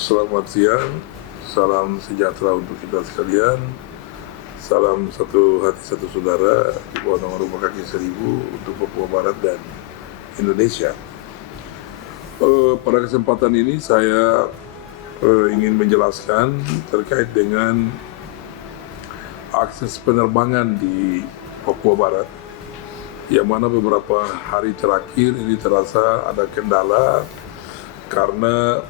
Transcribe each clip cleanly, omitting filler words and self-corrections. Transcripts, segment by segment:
Selamat siang, salam sejahtera untuk kita sekalian. Salam satu hati satu saudara di bawah nama Rumah Kaki Seribu untuk Papua Barat dan Indonesia. Pada kesempatan ini saya ingin menjelaskan terkait dengan akses penerbangan di Papua Barat, yang mana beberapa hari terakhir ini terasa ada kendala karena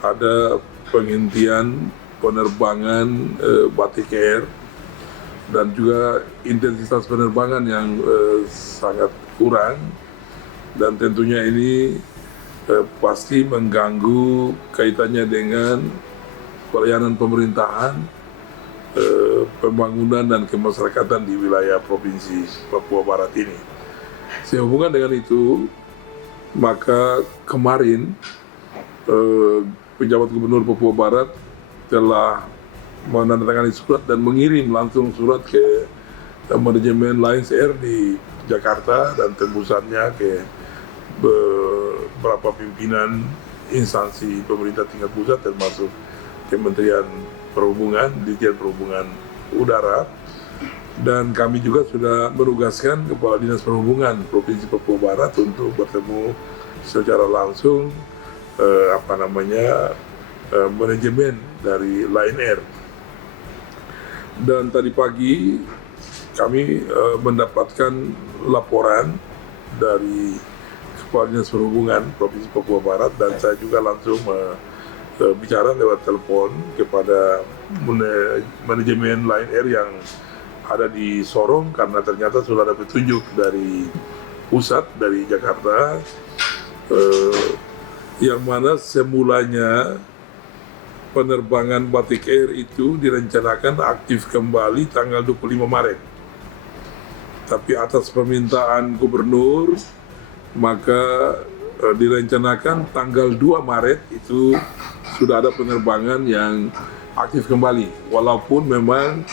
ada penghentian penerbangan Batik Air dan juga intensitas penerbangan yang sangat kurang, dan tentunya ini pasti mengganggu kaitannya dengan pelayanan pemerintahan, pembangunan dan kemasyarakatan di wilayah Provinsi Papua Barat ini. Sehubungan dengan itu, maka kemarin pejabat Gubernur Papua Barat telah menandatangani surat dan mengirim langsung surat ke manajemen Lions Air di Jakarta dan tembusannya ke beberapa pimpinan instansi pemerintah tingkat pusat termasuk Kementerian Perhubungan, Dirjen Perhubungan Udara, dan kami juga sudah menugaskan Kepala Dinas Perhubungan Provinsi Papua Barat untuk bertemu secara langsung manajemen dari Lion Air. Dan tadi pagi kami mendapatkan laporan dari Kepala Dinas Perhubungan Provinsi Papua Barat, dan saya juga langsung bicara lewat telepon kepada manajemen Lion Air yang ada di Sorong, karena ternyata sudah ada petunjuk dari pusat, dari Jakarta, yang mana semulanya penerbangan Batik Air itu direncanakan aktif kembali tanggal 25 Maret. Tapi atas permintaan gubernur, maka direncanakan tanggal 2 Maret itu sudah ada penerbangan yang aktif kembali. Walaupun memang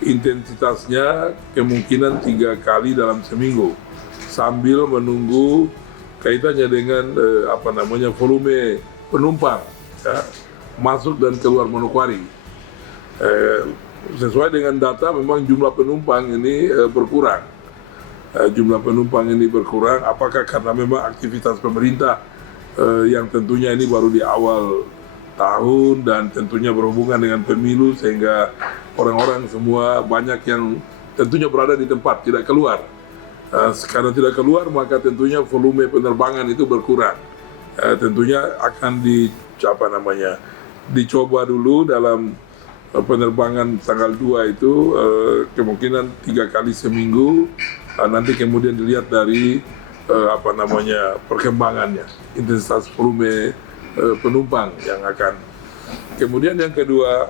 intensitasnya kemungkinan 3 kali dalam seminggu, sambil menunggu kaitannya dengan volume penumpang ya, masuk dan keluar Manokwari. Sesuai dengan data, memang jumlah penumpang ini berkurang. Jumlah penumpang ini berkurang, apakah karena memang aktivitas pemerintah yang tentunya ini baru di awal tahun dan tentunya berhubungan dengan pemilu, sehingga orang-orang semua banyak yang tentunya berada di tempat, tidak keluar. Karena tidak keluar, maka tentunya volume penerbangan itu berkurang. Tentunya akan dicoba dulu dalam penerbangan tanggal 2 itu kemungkinan 3 kali seminggu. Nanti kemudian dilihat dari perkembangannya, intensitas volume penumpang yang akan. Kemudian yang kedua,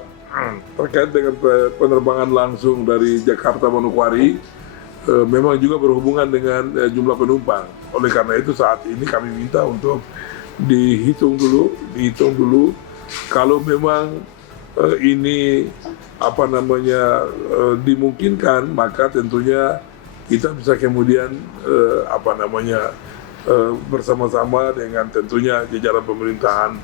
terkait dengan penerbangan langsung dari Jakarta Manokwari, memang juga berhubungan dengan jumlah penumpang. Oleh karena itu saat ini kami minta untuk dihitung dulu kalau memang ini dimungkinkan, maka tentunya kita bisa kemudian bersama-sama dengan tentunya jajaran pemerintahan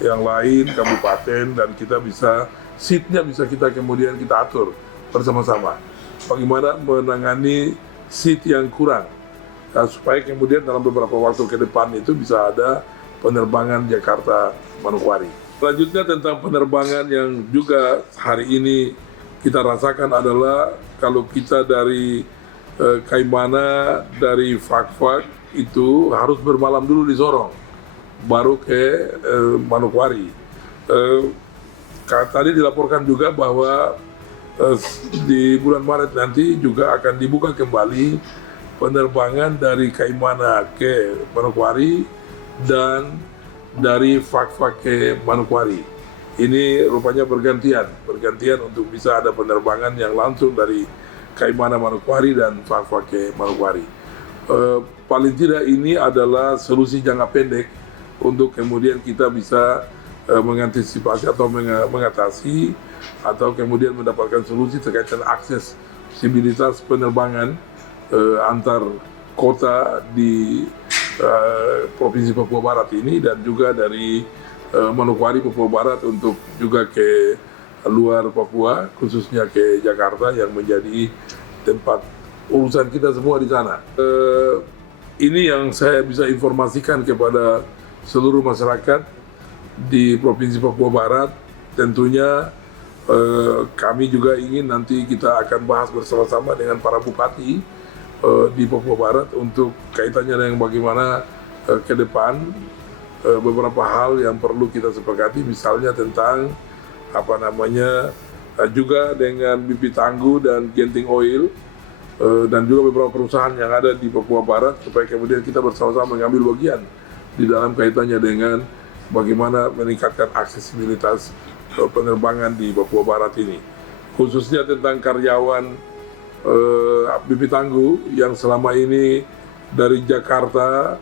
yang lain, kabupaten, dan kita bisa seatnya bisa kita kemudian kita atur bersama-sama bagaimana menangani seat yang kurang, supaya kemudian dalam beberapa waktu ke depan itu bisa ada penerbangan Jakarta Manokwari. Selanjutnya tentang penerbangan yang juga hari ini kita rasakan adalah kalau kita dari Kaimana, dari Fak-Fak itu harus bermalam dulu di Sorong, baru ke Manokwari. Tadi dilaporkan juga bahwa di bulan Maret nanti juga akan dibuka kembali penerbangan dari Kaimana ke Manokwari dan dari Fak-Fak ke Manokwari. Ini rupanya bergantian untuk bisa ada penerbangan yang langsung dari Kaimana Manokwari dan Fak-Fak ke Manokwari. Paling tidak ini adalah solusi jangka pendek untuk kemudian kita bisa mengantisipasi atau mengatasi atau kemudian mendapatkan solusi terkait dengan akses visibilitas penerbangan antar kota di Provinsi Papua Barat ini, dan juga dari Manokwari, Papua Barat untuk juga ke luar Papua, khususnya ke Jakarta yang menjadi tempat urusan kita semua di sana. Ini yang saya bisa informasikan kepada seluruh masyarakat di Provinsi Papua Barat. Tentunya kami juga ingin nanti kita akan bahas bersama-sama dengan para bupati di Papua Barat untuk kaitannya dengan bagaimana ke depan beberapa hal yang perlu kita sepakati, misalnya tentang juga dengan BP Tangguh dan Genting Oil dan juga beberapa perusahaan yang ada di Papua Barat, supaya kemudian kita bersama-sama mengambil bagian di dalam kaitannya dengan bagaimana meningkatkan aksesibilitas penerbangan di Papua Barat ini, khususnya tentang karyawan BP Tangguh yang selama ini dari Jakarta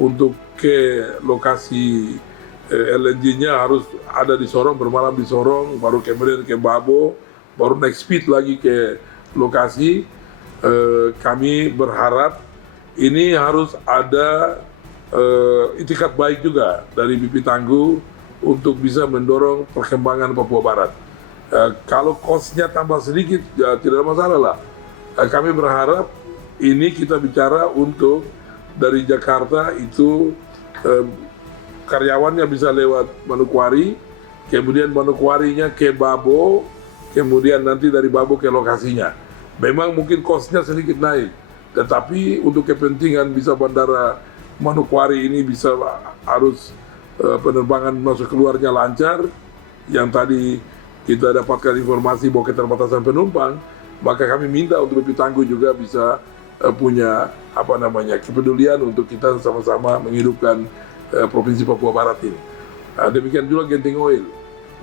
untuk ke lokasi LNG-nya harus ada di Sorong, bermalam di Sorong, baru kemudian ke Babo, baru naik speed lagi ke lokasi. Kami berharap ini harus ada itikat baik juga dari BP Tangguh untuk bisa mendorong perkembangan Papua Barat. Kalau cost-nya tambah sedikit, ya tidak ada masalah lah. Kami berharap ini kita bicara untuk dari Jakarta itu karyawannya bisa lewat Manokwari, kemudian Manokwarinya ke Babo, kemudian nanti dari Babo ke lokasinya. Memang mungkin cost-nya sedikit naik, tetapi untuk kepentingan bisa bandara Manokwari ini bisa harus penerbangan masuk keluarnya lancar, yang tadi kita dapatkan informasi bahwa keterbatasan penumpang, maka kami minta untuk BP Tangguh juga bisa punya kepedulian untuk kita sama-sama menghidupkan Provinsi Papua Barat ini. Demikian juga Genting Oil.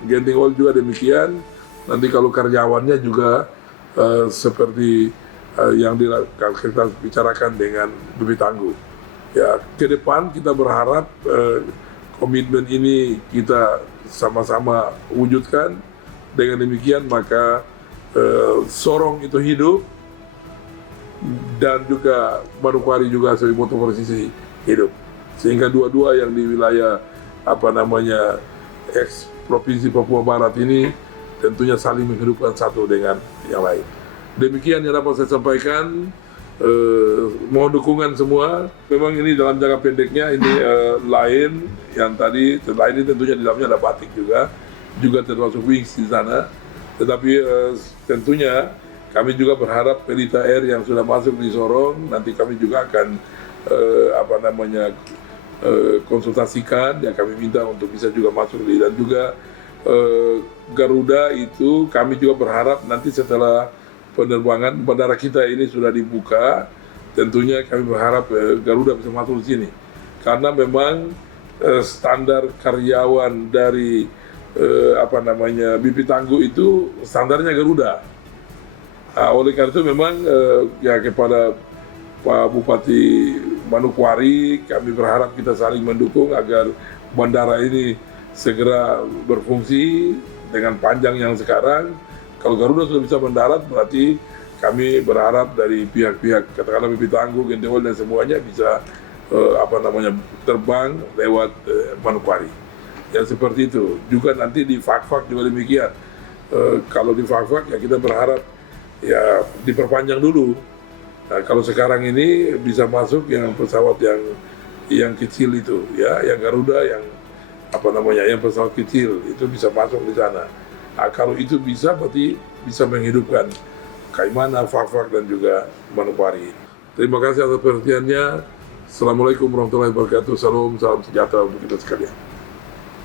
Genting Oil juga demikian. Nanti kalau karyawannya juga seperti yang kita bicarakan dengan BP Tangguh. Ya, ke depan kita berharap komitmen ini kita sama-sama wujudkan. Dengan demikian maka Sorong itu hidup dan juga Manokwari juga sebagai motor posisi hidup, sehingga dua-dua yang di wilayah ex Provinsi Papua Barat ini tentunya saling menghidupkan satu dengan yang lain. Demikian yang dapat saya sampaikan. Mohon dukungan semua. Memang ini dalam jangka pendeknya ini lain yang tadi, selain ini tentunya di dalamnya ada batik juga termasuk wings di sana. Tetapi tentunya kami juga berharap Pelita Air yang sudah masuk di Sorong, nanti kami juga akan konsultasikan, ya kami minta untuk bisa juga masuk di, dan juga Garuda itu kami juga berharap nanti setelah penerbangan bandara kita ini sudah dibuka, tentunya kami berharap Garuda bisa masuk di sini, karena memang standar karyawan dari BP Tangguh itu standarnya Garuda. Oleh karena itu memang ya kepada Pak Bupati Manokwari, kami berharap kita saling mendukung agar bandara ini segera berfungsi dengan panjang yang sekarang. Kalau Garuda sudah bisa mendarat, berarti kami berharap dari pihak-pihak katakanlah BP Tangguh, Genting Oil dan semuanya bisa terbang lewat Manokwari. Ya seperti itu. Juga nanti di Fak-Fak juga demikian. Kalau di Fak-Fak ya kita berharap ya diperpanjang dulu. Nah, kalau sekarang ini bisa masuk yang pesawat yang kecil itu, ya, yang Garuda yang yang pesawat kecil itu bisa masuk di sana. Nah, kalau itu bisa berarti bisa menghidupkan Kaimana, Fak-Fak dan juga Manokwari. Terima kasih atas perhatiannya. Assalamualaikum warahmatullahi wabarakatuh. Salam sejahtera untuk kita sekalian.